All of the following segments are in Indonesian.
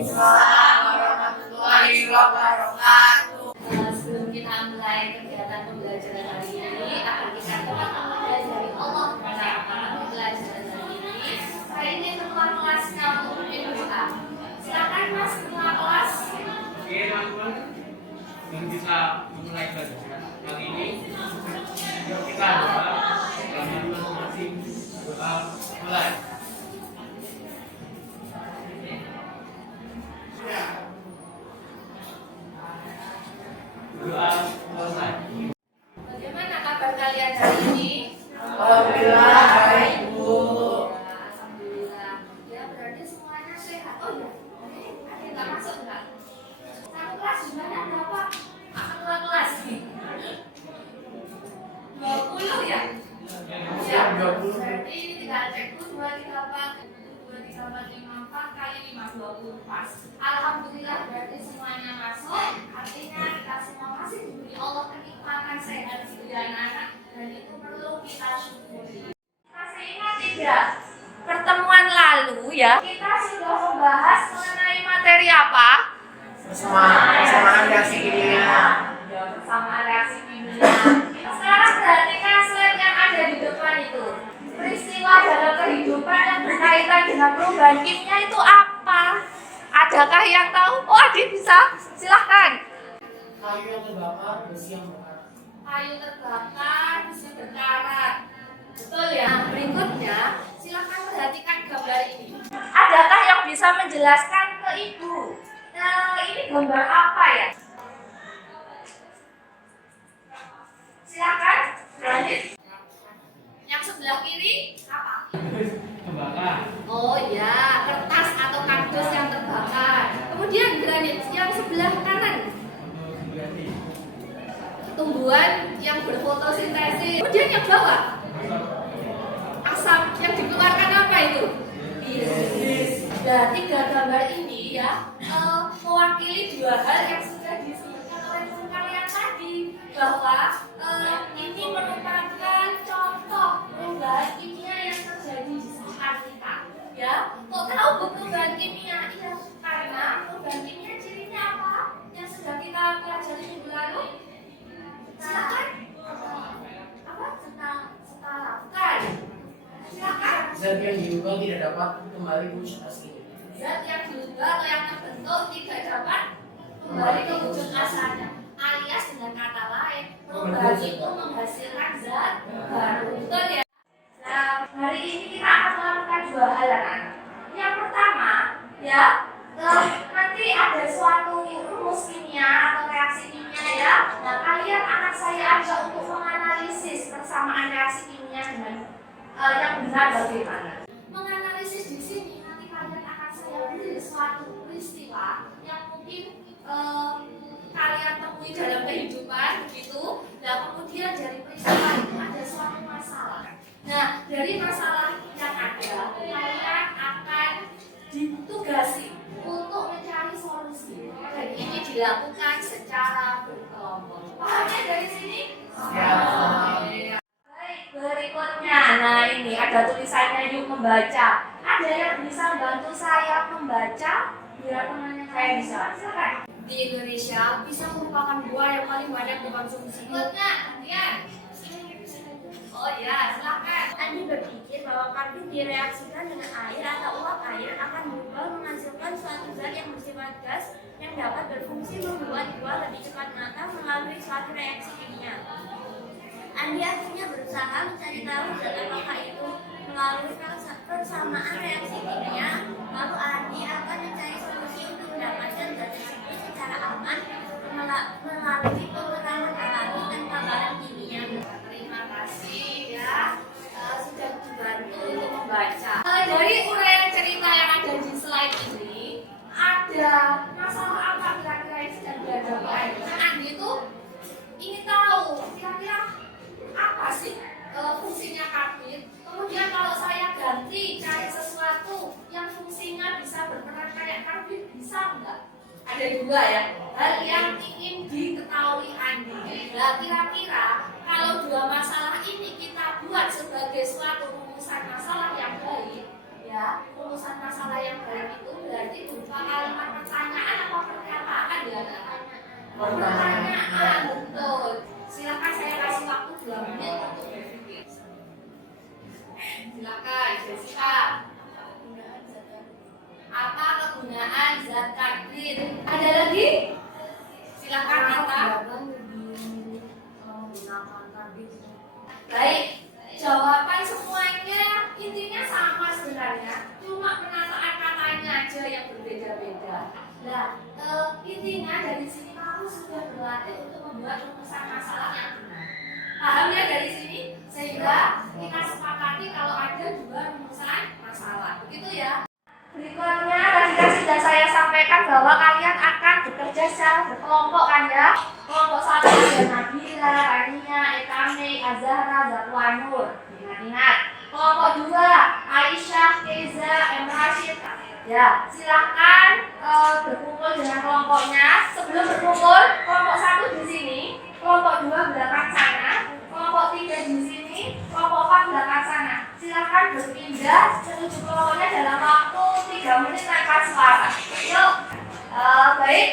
Waalaikumsalam warahmatullahi wabarakatuh. Sebelum kita mulai kegiatan pembelajaran hari ini, akan kita belajar dari Allah pada pembelajaran hari ini. Hari ini ketua kelasnya untuk berdoa. Silakan Mas ketua kelas. Oke teman-teman, yang bisa memulai belajar hari ini. Yuk kita doa, kalian masing-masing doa mulai. Doa selesai. Bagaimana kabar kalian hari ini? Alhamdulillah baik Bu. Alhamdulillah. Ya berarti semuanya sehat. Oh ya, ada yang nggak masuk nggak? Satu kelas jumlahnya berapa? Ketua kelas nih. 20 ya? Ya, 20. berarti ini tinggal cek dulu 234 234 kali 5 20 pas. Alhamdulillah berarti semuanya masuk. Artinya kita semua masih diberi Allah kenikmatan sehat gitu ya anak-anak, dan itu perlu kita syukuri. Masih ingat tidak? Pertemuan lalu ya, kita sudah membahas mengenai materi apa? Persamaan reaksi kimia. Ya, persamaan reaksi kimia. Sekarang perhatikan slide yang ada di depan itu. Peristiwa dalam kehidupan yang berkaitan dengan perubahan kimia itu apa? Adakah yang tahu? Oh, adik bisa? Silahkan. Kayu yang terbakar, besi yang berkarat. Kayu terbakar, besi berkarat. Betul ya? Nah, berikutnya, silahkan perhatikan gambar ini. Adakah yang bisa menjelaskan ke Ibu? Ini gambar apa ya? Silakan, lanjut. Yang sebelah kiri apa? Terbakar. Oh ya, kertas atau kardus yang terbakar. Kemudian granit yang sebelah kanan, tumbuhan yang berfotosintesis. Kemudian yang bawah, asap yang dikeluarkan apa itu? Bilis. Nah, tiga gambar ini ya mewakili dua hal yang sudah disebutkan oleh guru kalian tadi, bahwa ini merupakan contoh perubahan kimia yang terjadi di sekitar kita. Ya, kok tahu perubahan kimia? Iya, karena perubahan kimia cirinya apa? Yang sudah kita pelajari minggu lalu. Silakan. Apa? Setarakan. Silakan. Zat yang diubah tidak dapat kembali wujud asli. Zat yang diubah atau yang terbentuk tidak dapat kembali ke wujud asalnya. Alias dengan kata lain, perubahan itu menghasilkan zat baru. Betul ya? Nah, hari ini kita akan melakukan dua hal anak. Yang pertama, ya, nanti ada suatu rumus kimia atau reaksi kimia ya. Nah, kalian akan saya ajak untuk menganalisis persamaan reaksi kimia dengan yang benar bagaimana. Menganalisis di sini nanti kalian akan saya beri suatu peristiwa yang mungkin kalian temui dalam kehidupan begitu. Nah, kemudian dari peristiwa itu ada suatu masalah. Nah, dari masalah yang ada, kalian akan ditugasi untuk mencari solusi. Dan ini dilakukan secara berkelompok. Pahamnya dari sini? Ya. Baik, berikutnya. Nah, ini ada tulisannya yuk membaca. Ada yang bisa bantu saya membaca? Biar temannya saya bisa. Silakan. Di Indonesia, pisang merupakan buah yang paling banyak dikonsumsi. Berikutnya, kemudian. Oh ya, silakan. Andi berpikir bahwa karbon direaksikan dengan air atau uap air akan berubah menghasilkan suatu zat yang bersifat gas yang dapat berfungsi membuat buah lebih cepat matang melalui suatu reaksi kimia. Andi akhirnya berusaha mencari tahu zat apakah itu melalui persamaan reaksi kimia. Lalu Andi akan mencari solusi untuk mendapatkan zat tersebut secara aman melalui pengurangan alami tanpa bahan kimia. Terima kasih ya, sudah dibantu untuk membaca. Dari uraian cerita yang ada di slide ini, ada masalah apa kira-kira yang sedang dihadapi? Andi itu ingin tahu kira-kira apa sih fungsinya karbit. Kemudian kalau saya ganti cari sesuatu yang fungsinya bisa berperan kayak karbit, bisa enggak? Ada dua ya, hal yang ingin diketahui Andi. Nah, kira-kira kalau dua masalah ini kita buat sebagai suatu rumusan masalah yang baik, ya, rumusan masalah yang baik itu berarti berupa kalimat Karbit. Ada lagi? Silakan Atta. Baik, jawaban semuanya intinya sama sebenarnya, cuma penataan katanya aja yang berbeda-beda. Nah, intinya dari sini kamu sudah berlatih untuk membuat rumusan masalah yang benar. Paham ya dari sini? Sehingga kita sepakati kalau ada dua rumusan masalah. Begitu ya? Berikutnya tadi kan sudah saya sampaikan bahwa kalian akan bekerja secara berkelompok kan ya. Kelompok satu ada Nabila, Rania, Ekame, Azahra, Zakwanur. Ingat-ingat. Kelompok dua Aisyah, Keza, M. Rashid. Ya, silahkan berkumpul dengan kelompoknya. Sebelum berkumpul, kelompok satu di sini, kelompok dua belakang sana, kelompok tiga di sini, kelompok empat belakang sana. Silahkan berpindah menuju kelompoknya dalam waktu 3 menit tanpa suara. Yuk, baik.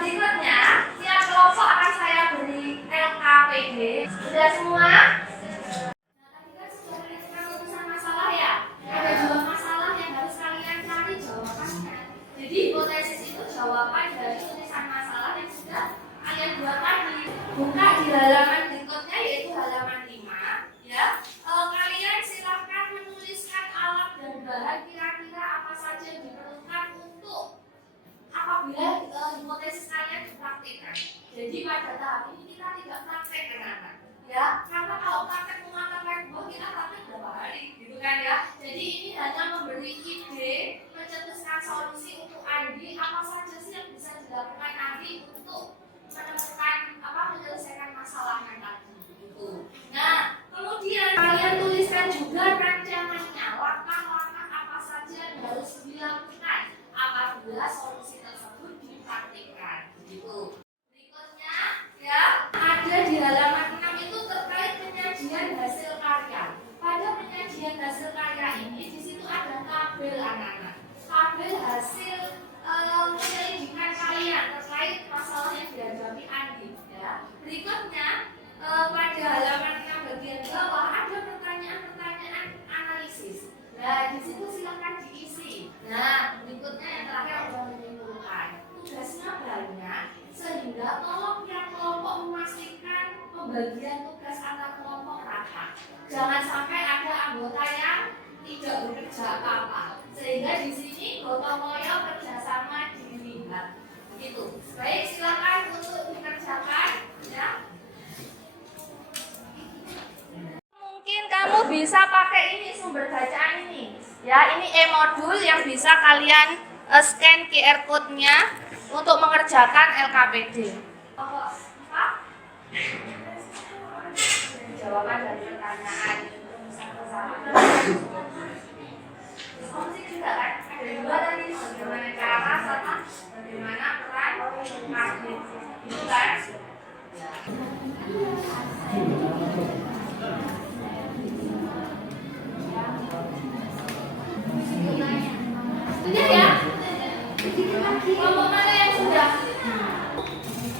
Berikutnya, tiap kelompok akan saya beri LKPD. Sudah semua? Nah, tadi kan sudah menentukan rumusan masalah ya. Ada dua masalah yang harus kalian cari jawabannya. Jadi hipotesis itu jawaban dari tulisan masalah yang sudah kalian buat tadi. Buka di halaman berikutnya yaitu halaman 5 ya. Kalian silahkan menuliskan alat dan bahan kira-kira apa saja yang diperlukan untuk apabila hipotesis kalian dipraktikkan. Jadi pada tahap ini kita tidak praktek kenapa? Ya, karena kalau praktek memakan buah kita praktek berapa hari, gitu kan ya. Jadi ini hanya memberi ide, mencetuskan solusi untuk Andi apa saja sih yang bisa dilakukan Andi untuk menemukan menyelesaikan masalahnya tadi. Gitu. Nah, kemudian kalian tuliskan juga rancangannya, langkah-langkah apa saja yang harus dilakukan apabila solusi tersebut dipraktikkan. Gitu. Berikutnya, ya, ada di halaman 6 itu terkait penyajian hasil karya. Pada penyajian hasil karya ini, di situ ada tabel anak-anak. Tabel hasil penyelidikan kalian terkait masalah yang dihadapi Andi. Ya. Berikutnya, pada halaman 6 bagian bawah ada pertanyaan-pertanyaan analisis. Nah, di situ silakan diisi. Nah, berikutnya yang terakhir adalah menyimpulkan. Tugasnya banyak, sehingga tolong tiap kelompok memastikan pembagian tugas antar kelompok rata. Jangan sampai ada anggota yang tidak bekerja apa-apa. Sehingga di sini gotong royong kerjasama dilihat. Begitu. Baik, silakan untuk dikerjakan. Ya. Mungkin kamu bisa pakai ini sumber bacaan ini. Ya, ini e-modul yang bisa kalian scan QR code-nya untuk mengerjakan LKPD. Jawaban dari pertanyaan diskusi juga kan? Ada dua tadi, bagaimana cara sama bagaimana peran Karbit. Itu kan? Sudah ya? Kelompok mana yang sudah?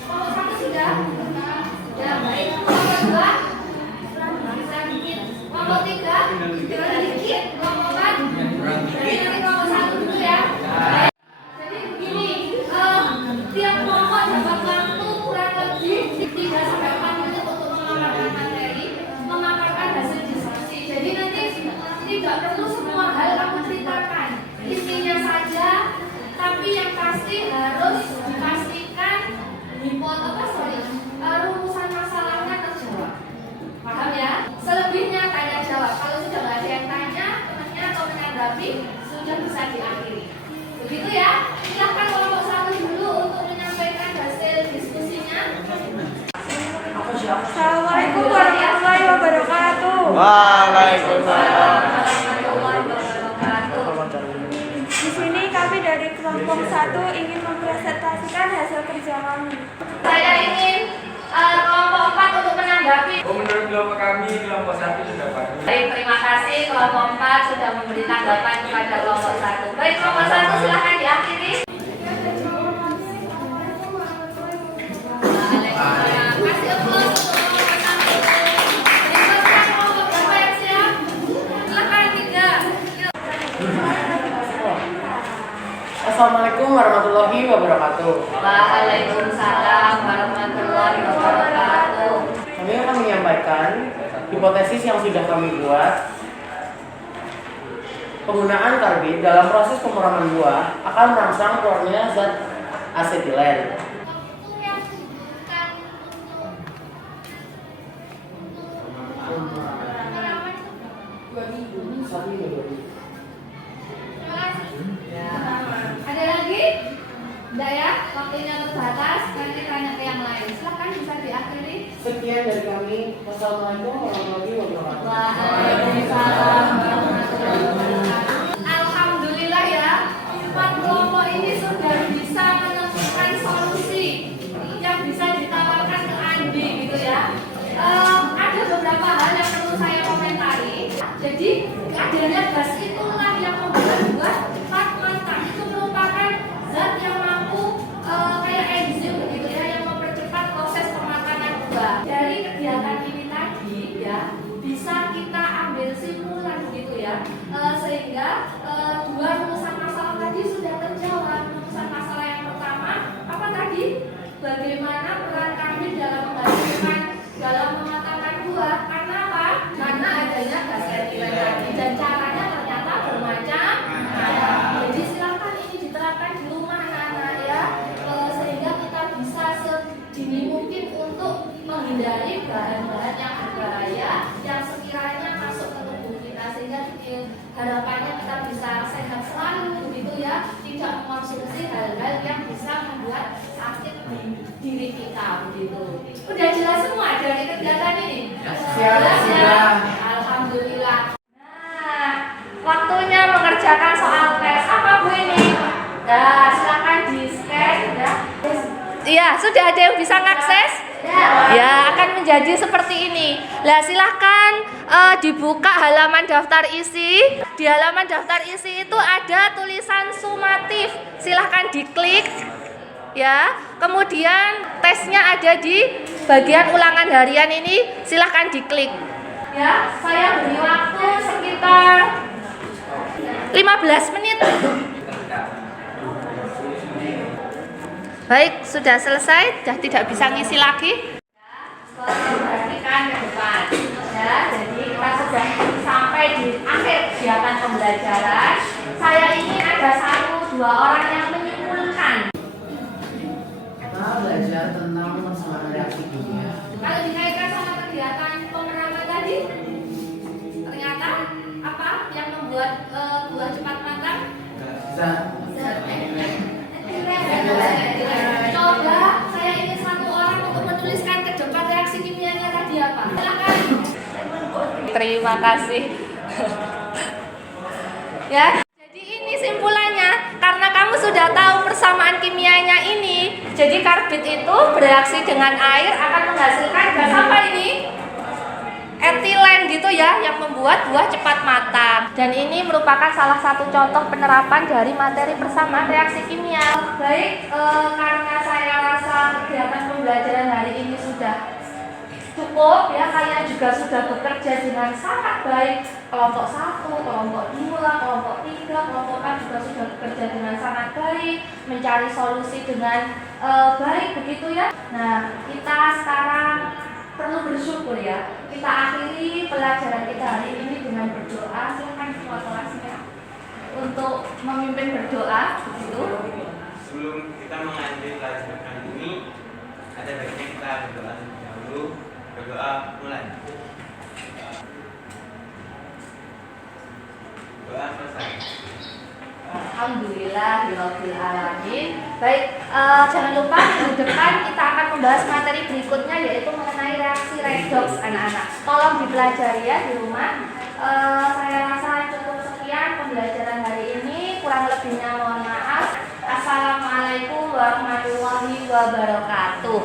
Kelompok satu sudah? Ya, baik. Kelompok dua? Bisa dikit. Kelompok tiga? Bisa dikit. Kelompok empat? Jadi nanti kelompok satu dulu ya. Jadi begini, tiap kelompok dapat waktu kurang lebih 3-4 menit untuk memaparkan materi, memaparkan hasil diskusi. Jadi nanti tidak perlu semua hal kamu ceritakan, intinya saja, tapi yang pasti harus dipastikan rumusan masalahnya terjawab. Paham ya? Selebihnya tanya jawab. Kalau sudah nggak ada yang tanya, temannya atau menanggapi, sudah bisa diakhiri. Begitu ya? Silahkan kelompok satu dulu untuk menyampaikan hasil diskusinya. Assalamualaikum warahmatullahi wabarakatuh. Waalaikumsalam. Di sini kami dari kelompok 1 ingin mempresentasikan hasil kerja kami. Saya ingin kelompok 4 untuk menanggapi. Menurut kelompok kami, kelompok 1 sudah bagus. Baik, terima kasih kelompok 4 sudah memberi tanggapan kepada kelompok 1. Baik, kelompok 1 silahkan diakhiri. Kasih aplaus untuk kelompok 1. Berikutnya kelompok berapa yang siap? Silahkan 3. Yuk. Assalamualaikum warahmatullahi wabarakatuh. Waalaikumsalam warahmatullahi wabarakatuh. Kami akan menyampaikan hipotesis yang sudah kami buat. Penggunaan karbit dalam proses pemuraman buah akan merangsang keluarnya zat asetilen. Ada lagi? Enggak ya? Waktunya terbatas. Nanti tanya ke yang lain. Silahkan bisa diakhiri. Sekian dari kami. Wassalamualaikum warahmatullahi wabarakatuh. Waalaikumsalam warahmatullahi wabarakatuh. Alhamdulillah ya, 4 kelompok ini sudah bisa menemukan solusi yang bisa ditawarkan ke Andi gitu ya. Ada beberapa hal yang perlu saya komentari. Jadi adanya gas itulah yang membuat buah cepat matang. Itu merupakan zat yang mampu kayak enzim begitu ya, yang mempercepat proses pematangan buah. Dari kegiatan ini tadi ya, bisa kita ambil simpulan gitu ya, sehingga dua rumusan masalah tadi sudah terjawab. Rumusan masalah yang pertama apa tadi? Bagaimana peran karbit dalam menghasilkan, dalam mematangkan buah? Karena apa? Karena adanya gas etilen tadi, dan caranya ternyata bermacam-macam. Jadi silakan ini diterapkan di rumah anak-anak ya, sehingga kita bisa sedini mungkin untuk menghindari bahan-bahan yang berbahaya yang sekiranya masuk ke tubuh kita, sehingga harapannya kita bisa sehat selalu begitu ya, tidak mengkonsumsi hal-hal yang bisa membuat sakit di diri kita begitu. Udah jelas semua dari kegiatan ini? Jelas ya? Alhamdulillah. Nah, waktunya mengerjakan soal tes. Apa Bu ini? Nah, silakan di-scan ya. Iya, sudah ada yang bisa mengakses? Ya, akan menjadi seperti ini. Nah, silahkan dibuka halaman daftar isi. Di halaman daftar isi itu ada tulisan sumatif. Silahkan diklik. Ya, kemudian tesnya ada di bagian ulangan harian ini. Silahkan diklik. Ya, saya beri waktu sekitar 15 menit. Baik, sudah selesai, sudah tidak bisa ngisi lagi. Perhatikan ke depan. Ya, jadi kita sudah sampai di akhir kegiatan pembelajaran. Saya ini ada 1-2 orang yang menyimpulkan. Kita belajar tentang persamaan reaksi kimia. Kalau dikaitkan sama kegiatan pemeraman tadi, ternyata apa yang membuat buah cepat matang? Zat Coba saya ingin 1 orang untuk menuliskan ke depan reaksi kimianya tadi apa? Silakan. Terima kasih. Ya, jadi ini simpulannya. Karena kamu sudah tahu persamaan kimianya ini, jadi karbit itu bereaksi dengan air akan menghasilkan gas apa ini? Etilen gitu ya, yang membuat buah cepat matang. Dan ini merupakan salah satu contoh penerapan dari materi persamaan reaksi kimia. Baik, karena saya rasa kegiatan pembelajaran hari ini sudah cukup ya, kalian juga sudah bekerja dengan sangat baik. Kelompok 1, kelompok 2, kelompok 3, kelompok 4 juga sudah bekerja dengan sangat baik, mencari solusi dengan baik begitu ya. Nah, kita sekarang perlu bersyukur ya. Kita akhiri pelajaran kita hari ini dengan berdoa. Silakan ketua kelasnya untuk memimpin berdoa begitu. Sebelum kita mengakhiri pelajaran ini, ada baiknya kita berdoa terlebih dahulu. Berdoa mulai. Doa selesai. Alhamdulillahirabbil alamin. Baik, jangan lupa minggu depan kita akan membahas materi berikutnya, yaitu mengenai reaksi redoks anak-anak. Tolong dipelajari ya di rumah. Saya rasa cukup sekian pembelajaran hari ini. Kurang lebihnya mohon maaf. Assalamualaikum warahmatullahi wabarakatuh.